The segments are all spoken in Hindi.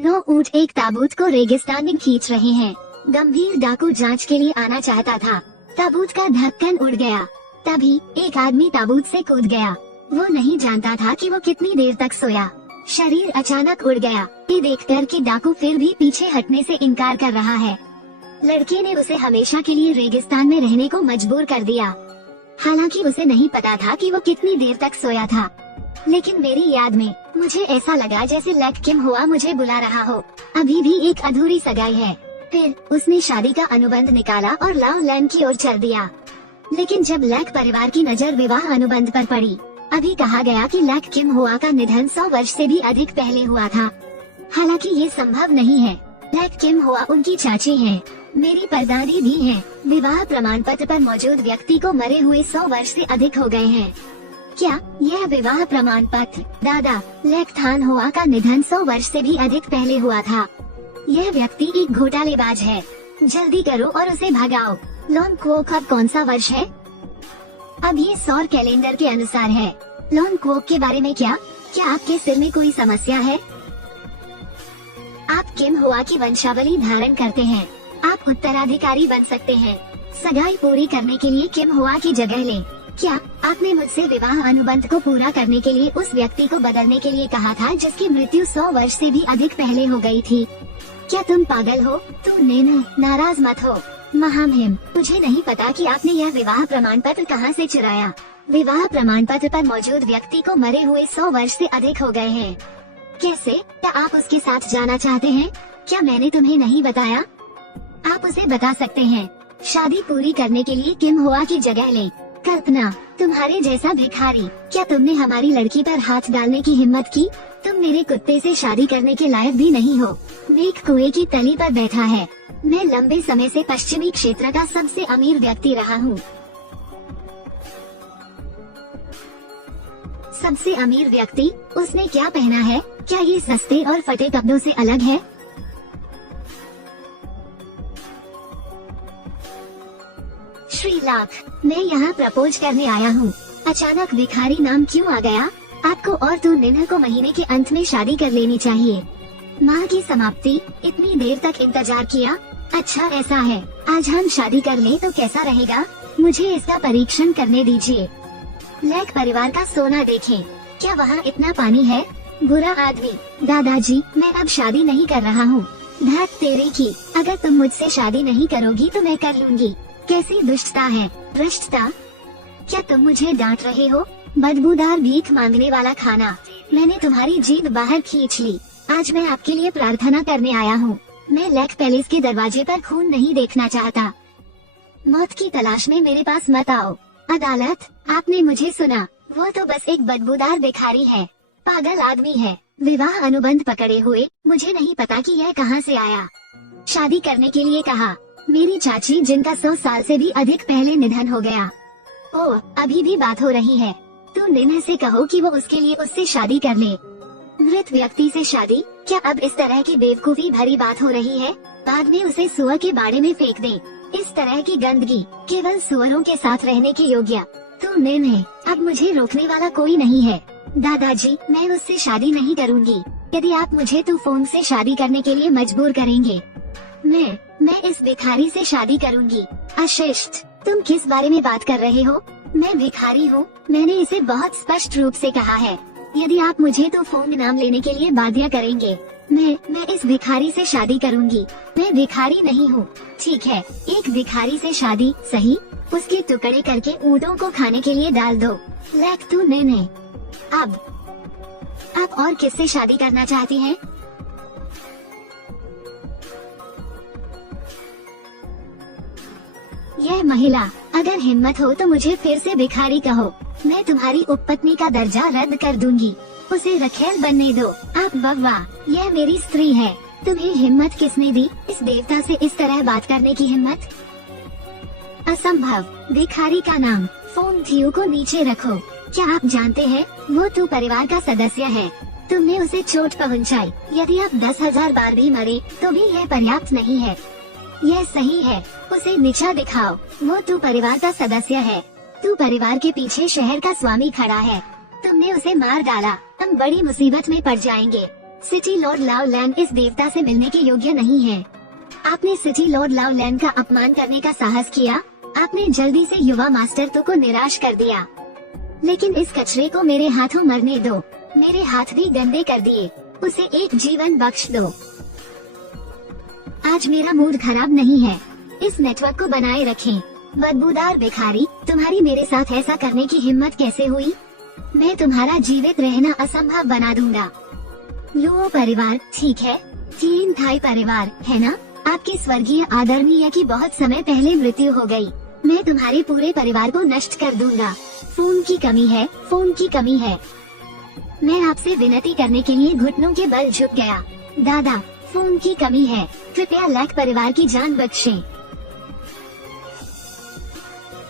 9 ऊंट एक ताबूत को रेगिस्तान में खींच रहे हैं। गंभीर डाकू जांच के लिए आना चाहता था। ताबूत का ढक्कन उड़ गया। तभी एक आदमी ताबूत से कूद गया। वो नहीं जानता था कि वो कितनी देर तक सोया। शरीर अचानक उड़ गया। ये देखकर कि डाकू फिर भी पीछे हटने से इनकार कर रहा है। लड़के ने उसे हमेशा के लिए रेगिस्तान में रहने को मजबूर कर दिया। हालांकि उसे नहीं पता था कि वो कितनी देर तक सोया था। लेकिन मेरी याद में मुझे ऐसा लगा जैसे लैक किम हुआ मुझे बुला रहा हो। अभी भी एक अधूरी सगाई है। फिर उसने शादी का अनुबंध निकाला और लाओ लैंड की ओर चल दिया। लेकिन जब लैक परिवार की नजर विवाह अनुबंध पर पड़ी, अभी कहा गया कि लैक किम हुआ का निधन 100 वर्ष से भी अधिक पहले हुआ था। हालांकि ये संभव नहीं है। लैक किम हुआ उनकी चाची हैं, मेरी परदादी भी हैं। विवाह प्रमाण पत्र पर मौजूद व्यक्ति को मरे हुए 100 वर्ष से अधिक हो गए हैं। क्या यह विवाह प्रमाण पत्र दादा लैक थान हुआ का निधन 100 वर्ष से भी अधिक पहले हुआ था? यह व्यक्ति एक घोटालेबाज है। जल्दी करो और उसे भगाओ। लॉन क्वोक अब कौन सा वर्ष है? अब ये सौर कैलेंडर के अनुसार है। लॉन क्वोक के बारे में क्या आपके सिर में कोई समस्या है? आप किम हुआ की वंशावली धारण करते हैं। आप उत्तराधिकारी बन सकते हैं। सगाई पूरी करने के लिए किम हुआ की जगह लें। क्या आपने मुझसे विवाह अनुबंध को पूरा करने के लिए उस व्यक्ति को बदलने के लिए कहा था जिसकी मृत्यु 100 वर्ष से भी अधिक पहले हो गई थी? क्या तुम पागल हो? तुम नाराज मत हो महामहिम। मुझे नहीं पता कि आपने यह विवाह प्रमाण पत्र कहाँ से चुराया। विवाह प्रमाण पत्र पर मौजूद व्यक्ति को मरे हुए 100 वर्ष से अधिक हो गए हैं। कैसे? क्या आप उसके साथ जाना चाहते हैं? क्या मैंने तुम्हें नहीं बताया? आप उसे बता सकते हैं। शादी पूरी करने के लिए किम हुआ की जगह ले। कल्पना, तुम्हारे जैसा भिखारी, क्या तुमने हमारी लड़की पर हाथ डालने की हिम्मत की? तुम मेरे कुत्ते से शादी करने के लायक भी नहीं हो। मेघ कुएं की तली पर बैठा है। मैं लंबे समय से पश्चिमी क्षेत्र का सबसे अमीर व्यक्ति रहा हूँ। सबसे अमीर व्यक्ति? उसने क्या पहना है? क्या ये सस्ते और फटे कपड़ों से अलग है? श्रीलाख, मैं यहाँ प्रपोज करने आया हूँ। अचानक भिखारी नाम क्यों आ गया? आपको और तू निन्हा को महीने के अंत में शादी कर लेनी चाहिए। माह की समाप्ति, इतनी देर तक इंतजार किया। अच्छा ऐसा है, आज हम शादी कर लें तो कैसा रहेगा? मुझे इसका परीक्षण करने दीजिए। लैक परिवार का सोना देखें। क्या वहाँ इतना पानी है? बुरा आदमी, दादाजी मैं अब शादी नहीं कर रहा हूँ। धत तेरी की, अगर तुम मुझसे शादी नहीं करोगी तो मैं कर लूंगी। कैसी दुष्टता है, भ्रष्टता। क्या तुम मुझे डांट रहे हो? बदबूदार भीख मांगने वाला खाना। मैंने तुम्हारी जीभ बाहर खींच ली। आज मैं आपके लिए प्रार्थना करने आया हूँ। मैं लैक पैलेस के दरवाजे पर खून नहीं देखना चाहता। मौत की तलाश में मेरे पास मत आओ। अदालत, आपने मुझे सुना। वो तो बस एक बदबूदार भिखारी है, पागल आदमी है। विवाह अनुबंध पकड़े हुए, मुझे नहीं पता कि यह कहाँ से आया। शादी करने के लिए कहा। मेरी चाची जिनका 100 साल से भी अधिक पहले निधन हो गया। ओह, अभी भी बात हो रही है। तू निन्हा से कहो कि वो उसके लिए उससे शादी कर ले। मृत व्यक्ति से शादी? क्या अब इस तरह की बेवकूफी भरी बात हो रही है? बाद में उसे सुअर के बाड़े में फेंक दे। इस तरह की गंदगी केवल सुअरों के साथ रहने के योग्य। तू निन्हा, अब मुझे रोकने वाला कोई नहीं है। दादाजी, मैं उससे शादी नहीं करूँगी। यदि आप मुझे तो फोन से शादी करने के लिए मजबूर करेंगे। मैं इस भिखारी से शादी करूंगी। अशिष्ट, तुम किस बारे में बात कर रहे हो? मैं भिखारी हूँ। मैंने इसे बहुत स्पष्ट रूप से कहा है। यदि आप मुझे तो फोन नाम लेने के लिए बाध्य करेंगे। मैं इस भिखारी से शादी करूंगी। मैं भिखारी नहीं हूँ। ठीक है, एक भिखारी से शादी, सही। उसके टुकड़े करके ऊँटों को खाने के लिए डाल दो। लैक तू नहीं। अब आप और किससे शादी करना चाहती हैं? यह महिला, अगर हिम्मत हो तो मुझे फिर से भिखारी कहो। मैं तुम्हारी उपपत्नी का दर्जा रद्द कर दूंगी। उसे रखेल बनने दो। आप बव्वा, यह मेरी स्त्री है। तुम्हें हिम्मत किसने दी इस देवता से इस तरह बात करने की हिम्मत? असंभव। भिखारी का नाम। फोन थियो को नीचे रखो। क्या आप जानते हैं, वो तू परिवार का सदस्य है। तुमने उसे चोट पहुंचाई। यदि आप 10,000 बार भी मरे तो भी यह पर्याप्त नहीं है। यह सही है। उसे नीचा दिखाओ। वो तू परिवार का सदस्य है। तू परिवार के पीछे शहर का स्वामी खड़ा है। तुमने उसे मार डाला। हम बड़ी मुसीबत में पड़ जाएंगे। सिटी लॉर्ड लाओलैन इस देवता से मिलने के योग्य नहीं है। आपने सिटी लॉर्ड लाओलैन का अपमान करने का साहस किया। आपने जल्दी से युवा मास्टर तो को निराश कर दिया। लेकिन इस कचरे को मेरे हाथों मरने दो। मेरे हाथ भी गंदे कर दिए, उसे एक जीवन बख्श दो। आज मेरा मूड खराब नहीं है। इस नेटवर्क को बनाए रखें। बदबूदार भिखारी, तुम्हारी मेरे साथ ऐसा करने की हिम्मत कैसे हुई? मैं तुम्हारा जीवित रहना असंभव बना दूंगा। लुओ परिवार, ठीक है, तीन थाई परिवार, है ना? आपके स्वर्गीय आदरणीय की बहुत समय पहले मृत्यु हो गई। मैं तुम्हारे पूरे परिवार को नष्ट कर दूंगा। फोन की कमी है, फोन की कमी है। मैं आपसे विनती करने के लिए घुटनों के बल झुक गया। दादा, फोन की कमी है, कृपया लैक परिवार की जान बख्शें।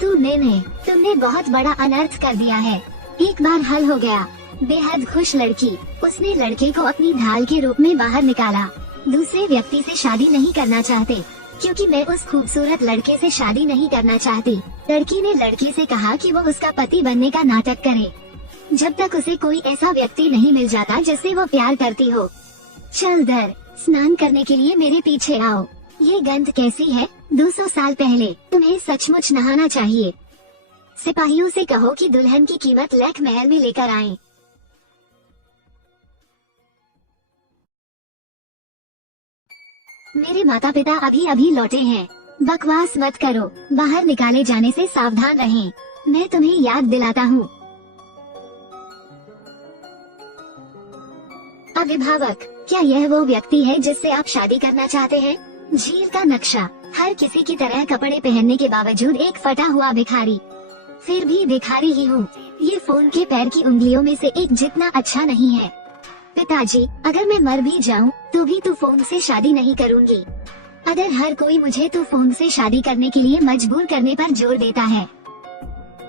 तुमने बहुत बड़ा अनर्थ कर दिया है। एक बार हल हो गया। बेहद खुश लड़की, उसने लड़के को अपनी ढाल के रूप में बाहर निकाला। दूसरे व्यक्ति से शादी नहीं करना चाहते, क्योंकि मैं उस खूबसूरत लड़के से शादी नहीं करना चाहती। लड़की ने लड़के से कहा कि वो उसका पति बनने का नाटक करे, जब तक उसे कोई ऐसा व्यक्ति नहीं मिल जाता जिससे वो प्यार करती हो। चल दर, स्नान करने के लिए मेरे पीछे आओ। ये गंध कैसी है? 200 साल पहले। तुम्हें सचमुच नहाना चाहिए। सिपाहियों से कहो कि दुल्हन की कीमत लैक महल में लेकर आएं। मेरे माता पिता अभी अभी लौटे हैं। बकवास मत करो, बाहर निकाले जाने से सावधान रहें। मैं तुम्हें याद दिलाता हूँ। अभिभावक, क्या यह वो व्यक्ति है जिससे आप शादी करना चाहते हैं? झील का नक्शा, हर किसी की तरह कपड़े पहनने के बावजूद एक फटा हुआ भिखारी। फिर भी भिखारी ही हूँ। ये फोन के पैर की उंगलियों में से एक जितना अच्छा नहीं है। पिताजी, अगर मैं मर भी जाऊं, तो भी तू फोन से शादी नहीं करूंगी। अगर हर कोई मुझे तू फोन से शादी करने के लिए मजबूर करने पर जोर देता है,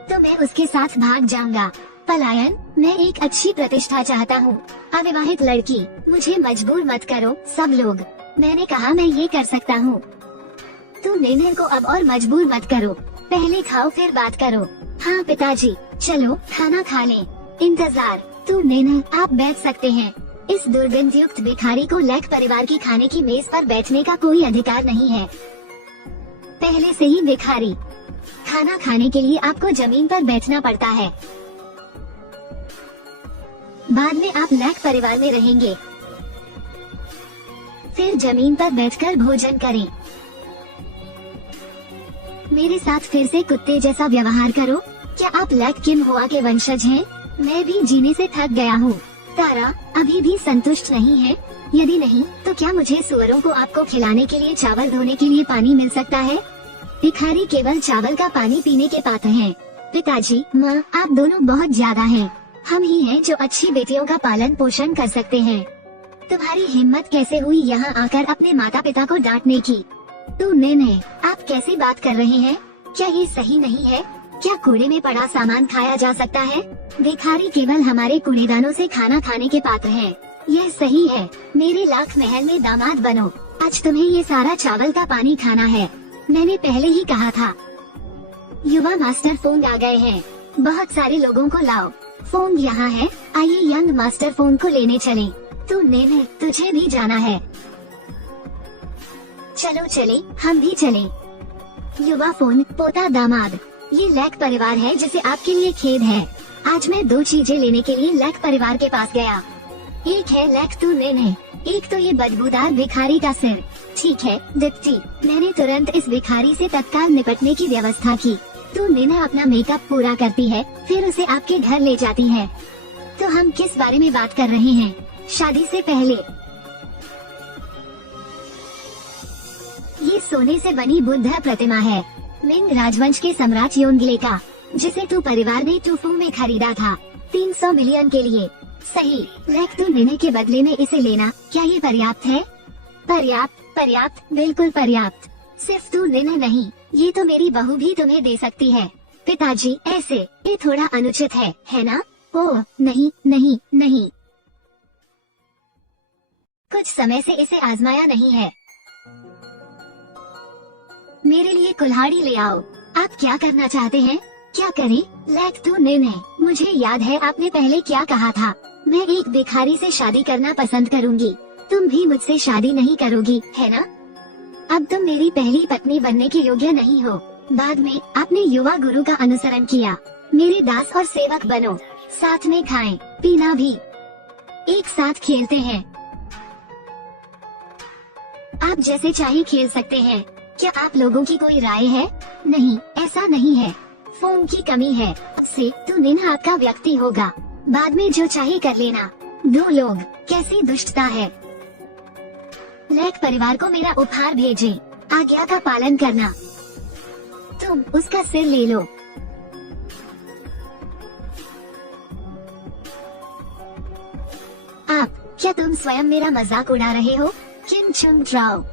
तो मैं उसके साथ भाग जाऊंगा। पलायन, मैं एक अच्छी प्रतिष्ठा चाहता हूँ। अविवाहित लड़की, मुझे मजबूर मत करो सब लोग। मैंने कहा मैं ये कर सकता हूँ। तू निर्णय को अब और मजबूर मत करो। पहले खाओ फिर बात करो। हाँ पिताजी, चलो खाना खा लें। इंतजार। तू निर्णय, आप बैठ सकते हैं। इस दुर्गंध युक्त भिखारी को लैक परिवार की खाने की मेज पर बैठने का कोई अधिकार नहीं है। पहले से ही भिखारी। खाना खाने के लिए आपको जमीन पर बैठना पड़ता है। बाद में आप लैक परिवार में रहेंगे। फिर जमीन पर बैठकर भोजन करें। मेरे साथ फिर से कुत्ते जैसा व्यवहार करो। क्या आप लैक किम हुआ के वंशज हैं? मैं भी जीने से थक गया हूँ। तारा, अभी भी संतुष्ट नहीं है? यदि नहीं, तो क्या मुझे सुअरों को आपको खिलाने के लिए चावल धोने के लिए पानी मिल सकता है? भिखारी केवल चावल का पानी पीने के पात्र हैं। पिताजी, माँ, आप दोनों बहुत ज्यादा हैं। हम ही हैं जो अच्छी बेटियों का पालन पोषण कर सकते हैं। तुम्हारी हिम्मत कैसे हुई यहाँ आकर अपने माता पिता को डांटने की? तू निर्णय, आप कैसी बात कर रहे हैं? क्या ये सही नहीं है? क्या कूड़े में पड़ा सामान खाया जा सकता है? भिखारी केवल हमारे कूड़ेदानों से खाना खाने के पात्र हैं। यह सही है। मेरे लाख महल में दामाद बनो। आज तुम्हें ये सारा चावल का पानी खाना है। मैंने पहले ही कहा था। युवा मास्टर फोन आ गए हैं। बहुत सारे लोगों को लाओ। फोन यहाँ है, आइए यंग मास्टर फोन को लेने चलें। तू निर्णय, तुझे भी जाना है। चलो चले, हम भी चले। युवा फोन, पोता दामाद, ये लैक परिवार है जिसे आपके लिए खेद है। आज मैं 2 चीजें लेने के लिए लैक परिवार के पास गया। एक है लैक तू निर्णय, एक तो ये बदबूदार भिखारी का सिर। ठीक है दिप्ती, मैंने तुरंत इस भिखारी से तत्काल निपटने की व्यवस्था की। तू निर्णय अपना मेकअप पूरा करती है, फिर उसे आपके घर ले जाती है। तो हम किस बारे में बात कर रहे हैं? शादी से पहले। ये सोने से बनी बुद्ध प्रतिमा है, मिंग राजवंश के सम्राट योंगले का, जिसे तू परिवार ने टूफू में खरीदा था 300 मिलियन के लिए। सही। लैक तू निर्णय के बदले में इसे लेना, क्या ये पर्याप्त है? पर्याप्त, पर्याप्त, बिल्कुल पर्याप्त। सिर्फ तू निर्णय नहीं, ये तो मेरी बहू भी तुम्हें दे सकती है। पिताजी, ऐसे ये थोड़ा अनुचित है ना? ओह नहीं नहीं नहीं, कुछ समय से इसे आजमाया नहीं है। मेरे लिए कुल्हाड़ी ले आओ। आप क्या करना चाहते हैं? क्या करें? लैक तू निर्णय। मुझे याद है आपने पहले क्या कहा था। मैं एक भिखारी से शादी करना पसंद करूंगी। तुम भी मुझसे शादी नहीं करोगी, है ना? अब तुम मेरी पहली पत्नी बनने के योग्य नहीं हो। बाद में आपने युवा गुरु का अनुसरण किया। मेरे दास और सेवक बनो, साथ में खाएं, पीना भी, एक साथ खेलते हैं। आप जैसे चाहे खेल सकते हैं। क्या आप लोगों की कोई राय है? नहीं, ऐसा नहीं है। फोम की कमी है। अब से तू निन्हा आपका व्यक्ति होगा। बाद में जो चाहे कर लेना। दो लोग, कैसी दुष्टता है। लैक परिवार को मेरा उपहार भेजे। आज्ञा का पालन करना। तुम उसका सिर ले लो। आप, क्या तुम स्वयं मेरा मजाक उड़ा रहे हो? किम चुंग ट्राओ।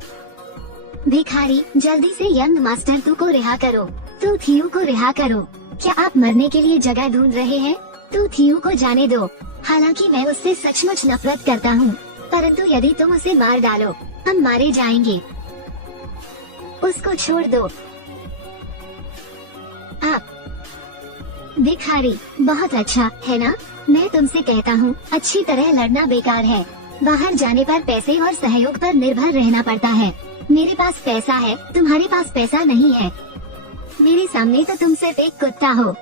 भिखारी, जल्दी से यंग मास्टर तू को रिहा करो। तू थियू को रिहा करो। क्या आप मरने के लिए जगह ढूंढ रहे हैं? तू थियू को जाने दो। हालांकि मैं उससे सचमुच नफरत करता हूँ, परंतु यदि तुम उसे मार डालो, हम मारे जाएंगे। उसको छोड़ दो। आप, भिखारी, बहुत अच्छा है ना? मैं तुमसे कहता हूँ, अच्छी तरह लड़ना बेकार है। बाहर जाने पर पैसे और सहयोग पर निर्भर रहना पड़ता है। मेरे पास पैसा है, तुम्हारे पास पैसा नहीं है। मेरे सामने तो तुम सिर्फ एक कुत्ता हो।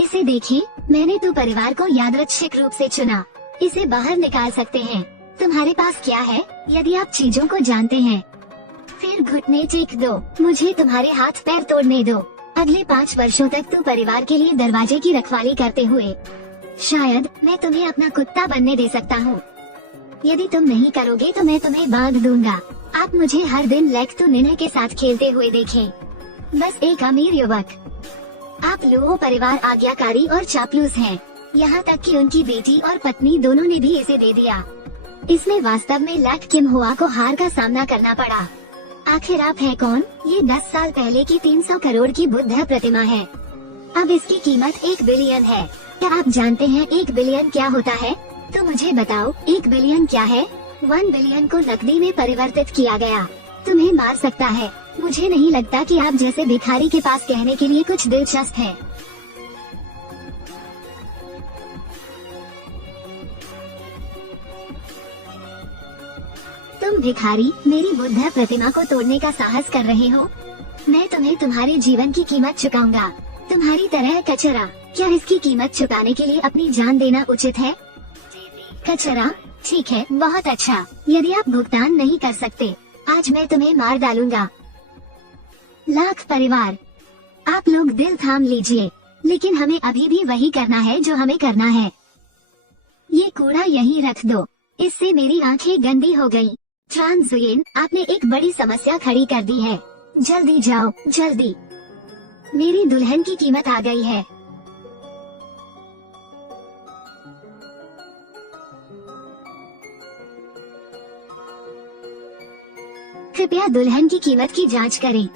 इसे देखिए, मैंने तो परिवार को यादृच्छिक रूप से चुना। इसे बाहर निकाल सकते हैं। तुम्हारे पास क्या है? यदि आप चीजों को जानते हैं, फिर घुटने टेक दो। मुझे तुम्हारे हाथ पैर तोड़ने दो। अगले 5 वर्षों तक तो परिवार के लिए दरवाजे की रखवाली करते हुए शायद मैं तुम्हें अपना कुत्ता बनने दे सकता हूँ। यदि तुम नहीं करोगे तो मैं तुम्हें बांध दूंगा। आप मुझे हर दिन लैक तू निन्हा के साथ खेलते हुए देखें। बस एक अमीर युवक। आप लोगों परिवार आज्ञाकारी और चापलूस हैं। यहाँ तक कि उनकी बेटी और पत्नी दोनों ने भी इसे दे दिया। इसमें वास्तव में लैक किम हुआ को हार का सामना करना पड़ा। आखिर आप है कौन? ये 10 साल पहले की 300 करोड़ की बुद्ध प्रतिमा है। अब इसकी कीमत 1 बिलियन है। क्या आप जानते हैं 1 बिलियन क्या होता है? तो मुझे बताओ, 1 बिलियन क्या है? 1 बिलियन को नकदी में परिवर्तित किया गया। तुम्हें मार सकता है। मुझे नहीं लगता कि आप जैसे भिखारी के पास कहने के लिए कुछ दिलचस्प है। तुम भिखारी, मेरी बुद्ध प्रतिमा को तोड़ने का साहस कर रहे हो? मैं तुम्हें तुम्हारे जीवन की कीमत चुकाऊंगा। तुम्हारी तरह कचरा। क्या इसकी कीमत चुकाने के लिए अपनी जान देना उचित है? कचरा, ठीक है, बहुत अच्छा। यदि आप भुगतान नहीं कर सकते, आज मैं तुम्हें मार डालूंगा। लाख परिवार, आप लोग दिल थाम लीजिए, लेकिन हमें अभी भी वही करना है जो हमें करना है। ये कूड़ा यहीं रख दो। इससे मेरी आंखें गंदी हो गई। ट्रांसुयेन, आपने एक बड़ी समस्या खड़ी कर दी है। जल्दी जाओ, जल्दी। मेरी दुल्हन की कीमत आ गई है। कृपया दुल्हन की कीमत की जांच करें।